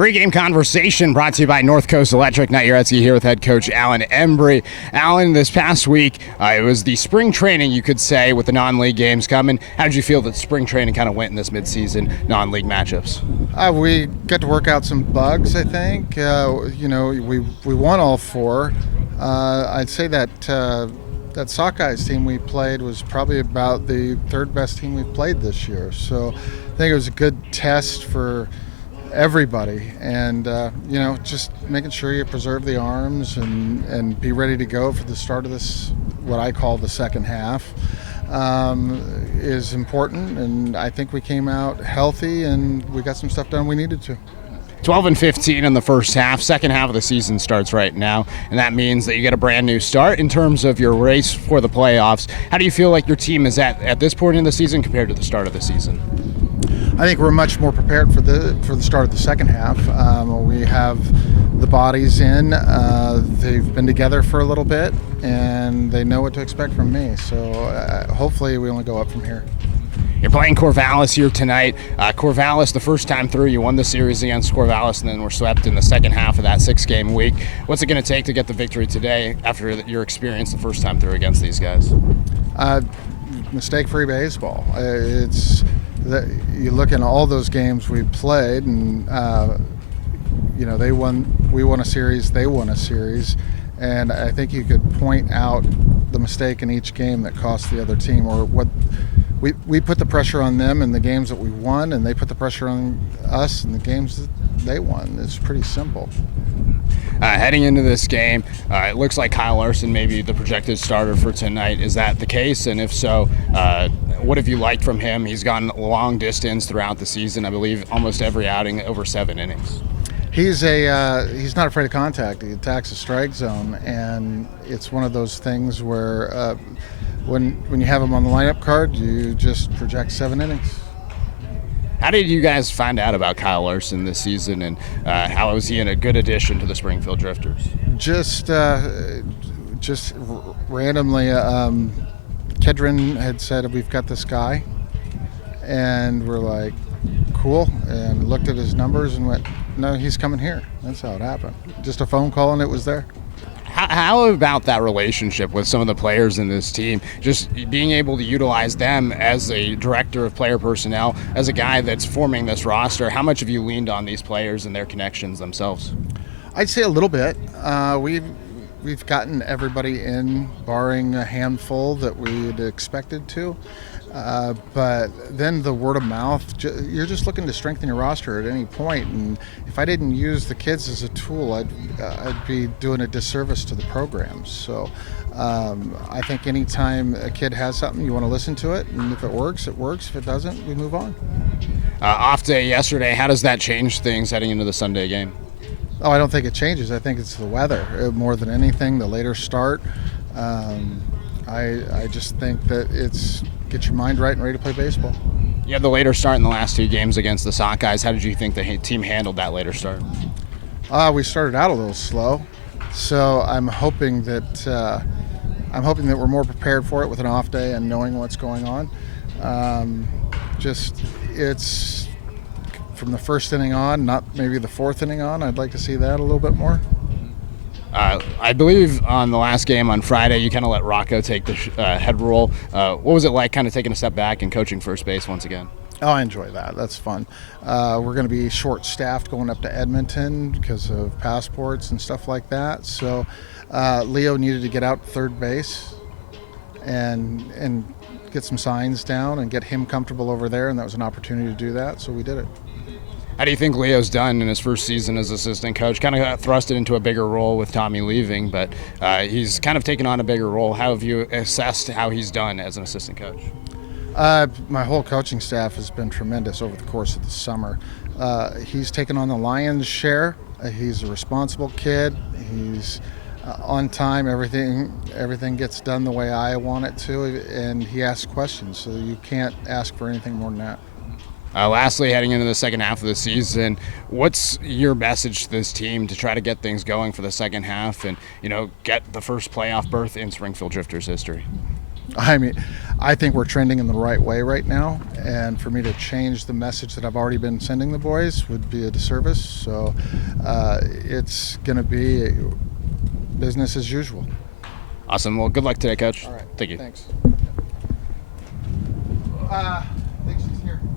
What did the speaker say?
Pregame conversation brought to you by North Coast Electric. Knight Jarecki here with head coach Alan Embree. Alan, this past week, it was the spring training, you could say, with the non-league games coming. How did you feel that spring training kind of went in this midseason non-league matchups? We got to work out some bugs, I think. We won all four. I'd say that that Sockeyes team we played was probably about the third best team we've played this year. So I think it was a good test for everybody, and just making sure you preserve the arms and be ready to go for the start of this, what I call the second half, is important. And I think we came out healthy and we got some stuff done we needed to. 12-15 in the first half. Second half of the season starts right now, and that means that you get a brand new start in terms of your race for the playoffs. How do you feel like your team is at this point in the season compared to the start of the season? I think we're much more prepared for the start of the second half. We have the bodies in. They've been together for a little bit, and they know what to expect from me. So hopefully we only go up from here. You're playing Corvallis here tonight. Corvallis, the first time through, you won the series against Corvallis and then were swept in the second half of that 6-game week. What's it going to take to get the victory today after your experience the first time through against these guys? Mistake-free baseball. It's that you look in all those games we played, and we won a series, they won a series, and I think you could point out the mistake in each game that cost the other team, or what we put the pressure on them in the games that we won, and they put the pressure on us in the games that they won. It's pretty simple. Heading into this game, it looks like Kyle Larson may be the projected starter for tonight. Is that the case? And if so, what have you liked from him? He's gone a long distance throughout the season, I believe almost every outing, over 7 innings. He's not afraid of contact. He attacks the strike zone, and it's one of those things where when you have him on the lineup card, you just project 7 innings. How did you guys find out about Kyle Larson this season, and how was he a good addition to the Springfield Drifters? Just randomly, Kedron had said, "We've got this guy," and we're like, "Cool," and looked at his numbers and went, "No, he's coming here." That's how it happened. Just a phone call and it was there. How about that relationship with some of the players in this team, just being able to utilize them as a director of player personnel, as a guy that's forming this roster? How much have you leaned on these players and their connections themselves? I'd say a little bit. We've gotten everybody in, barring a handful that we'd expected to. But then the word of mouth, you're just looking to strengthen your roster at any point. And if I didn't use the kids as a tool, I'd be doing a disservice to the programs. So I think anytime a kid has something, you want to listen to it. And if it works, it works. If it doesn't, we move on. Off day yesterday, how does that change things heading into the Sunday game? Oh, I don't think it changes. I think it's the weather more than anything, the later start. I just think that it's get your mind right and ready to play baseball. You had the later start in the last 2 games against the Sockeyes. How did you think the team handled that later start? We started out a little slow, so I'm hoping that we're more prepared for it with an off day and knowing what's going on. It's from the first inning on, not maybe the 4th inning on. I'd like to see that a little bit more. I believe on the last game on Friday, you kind of let Rocco take the head role. What was it like kind of taking a step back and coaching first base once again? Oh, I enjoy that. That's fun. We're going to be short-staffed going up to Edmonton because of passports and stuff like that. So Leo needed to get out third base and get some signs down and get him comfortable over there, and that was an opportunity to do that, so we did it. How do you think Leo's done in his first season as assistant coach? Kind of got thrusted into a bigger role with Tommy leaving, but he's kind of taken on a bigger role. How have you assessed how he's done as an assistant coach? My whole coaching staff has been tremendous over the course of the summer. He's taken on the lion's share. He's a responsible kid. He's on time. Everything gets done the way I want it to, and he asks questions, so you can't ask for anything more than that. Lastly, heading into the second half of the season, what's your message to this team to try to get things going for the second half and, get the first playoff berth in Springfield Drifters history? I mean, I think we're trending in the right way right now, and for me to change the message that I've already been sending the boys would be a disservice. So it's going to be business as usual. Awesome. Well, good luck today, Coach. All right. Thank you. Thanks.